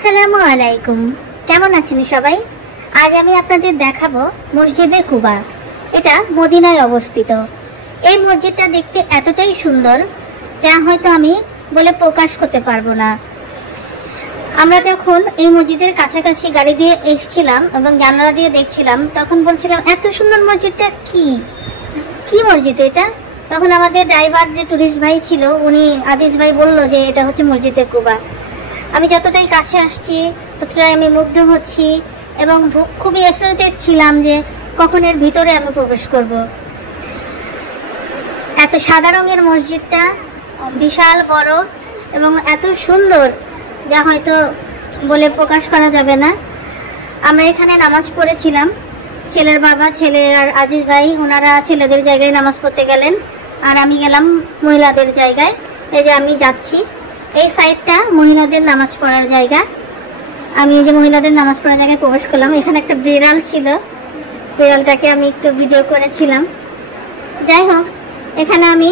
আসসালামু আলাইকুম, কেমন আছেন সবাই? আজ আমি আপনাদের দেখাবো মসজিদে কুবা। এটা মদিনায় অবস্থিত। এই মসজিদটা দেখতে এতটাই সুন্দর যা হয়তো আমি বলে প্রকাশ করতে পারবো না। আমরা যখন এই মসজিদের কাছাকাছি গাড়ি দিয়ে এসেছিলাম এবং জানালা দিয়ে দেখছিলাম, তখন বলছিলাম এত সুন্দর মসজিদটা কি মসজিদ এটা। তখন আমাদের ড্রাইভার যে টুরিস্ট ভাই ছিল, উনি আজিজ ভাই বলল যে এটা হচ্ছে মসজিদে কুবা। আমি যতটাই কাছে আসছি ততটাই আমি মুগ্ধ হচ্ছি এবং খুবই এক্সাইটেড ছিলাম যে কখন এর ভিতরে আমি প্রবেশ করব। এত সাদা রঙের মসজিদটা বিশাল বড় এবং এত সুন্দর যা হয়তো বলে প্রকাশ করা যাবে না। আমরা এখানে নামাজ পড়েছিলাম। ছেলের বাবা, ছেলে আর আজিজ ভাই ওনারা ছেলেদের জায়গায় নামাজ পড়তে গেলেন আর আমি গেলাম মহিলাদের জায়গায়। এই যে আমি যাচ্ছি, এই সাইডটা মহিলাদের নামাজ পড়ার জায়গা। আমি এই যে মহিলাদের নামাজ পড়ার জায়গায় প্রবেশ করলাম। এখানে একটা বিড়াল ছিল, বিড়ালটাকে আমি একটু ভিডিও করেছিলাম। যাই হোক, এখানে আমি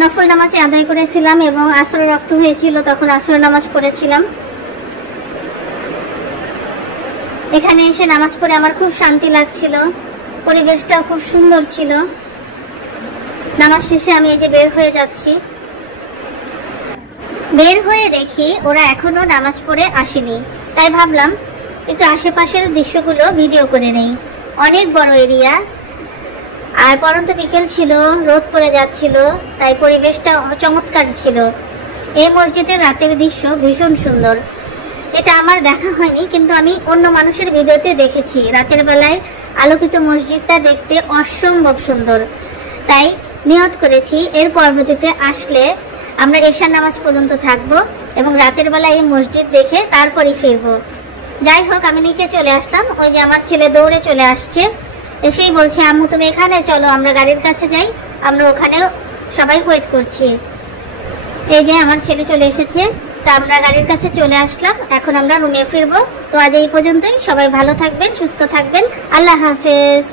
নফল নামাজ আদায় করেছিলাম এবং আসরের রক্ত হয়েছিল, তখন আসরের নামাজ পড়েছিলাম। এখানে এসে নামাজ পড়ে আমার খুব শান্তি লাগছিল, পরিবেশটাও খুব সুন্দর ছিল। নামাজ শেষে আমি এই যে বের হয়ে যাচ্ছি। বের হয়ে দেখি ওরা এখনো নামাজ পড়ে আসেনি, তাই ভাবলাম একটু আশেপাশের দৃশ্যগুলো ভিডিও করে নেই। অনেক বড় এরিয়া আর পরন্ত বিকেল ছিল, রোদ পড়ে যাচ্ছিল, তাই পরিবেশটা চমৎকার ছিল। এই মসজিদের রাতের দৃশ্য ভীষণ সুন্দর, যেটা আমার দেখা হয়নি, কিন্তু আমি অন্য মানুষের ভিডিওতে দেখেছি। রাতের বেলায় আলোকিত মসজিদটা দেখতে অসম্ভব সুন্দর, তাই নিয়ত করেছি এর পরবর্তীতে আসলে আমরা এশার নামাজ পর্যন্ত থাকবো এবং রাতের বেলা এই মসজিদ দেখে তারপরই ফিরবো। যাই হোক, আমি নিচে চলে আসলাম। ওই যে আমার ছেলে দৌড়ে চলে আসছে, এসেই বলছে আম্মু তুমি এখানে চলো, আমরা গাড়ির কাছে যাই। আমরা ওখানেও সবাই ওয়েট করছি। এই যে আমার ছেলে চলে এসেছে, তা আমরা গাড়ির কাছে চলে আসলাম। এখন আমরা রুমে ফিরবো। তো আজ এই পর্যন্তই। সবাই ভালো থাকবেন, সুস্থ থাকবেন। আল্লাহ হাফেজ।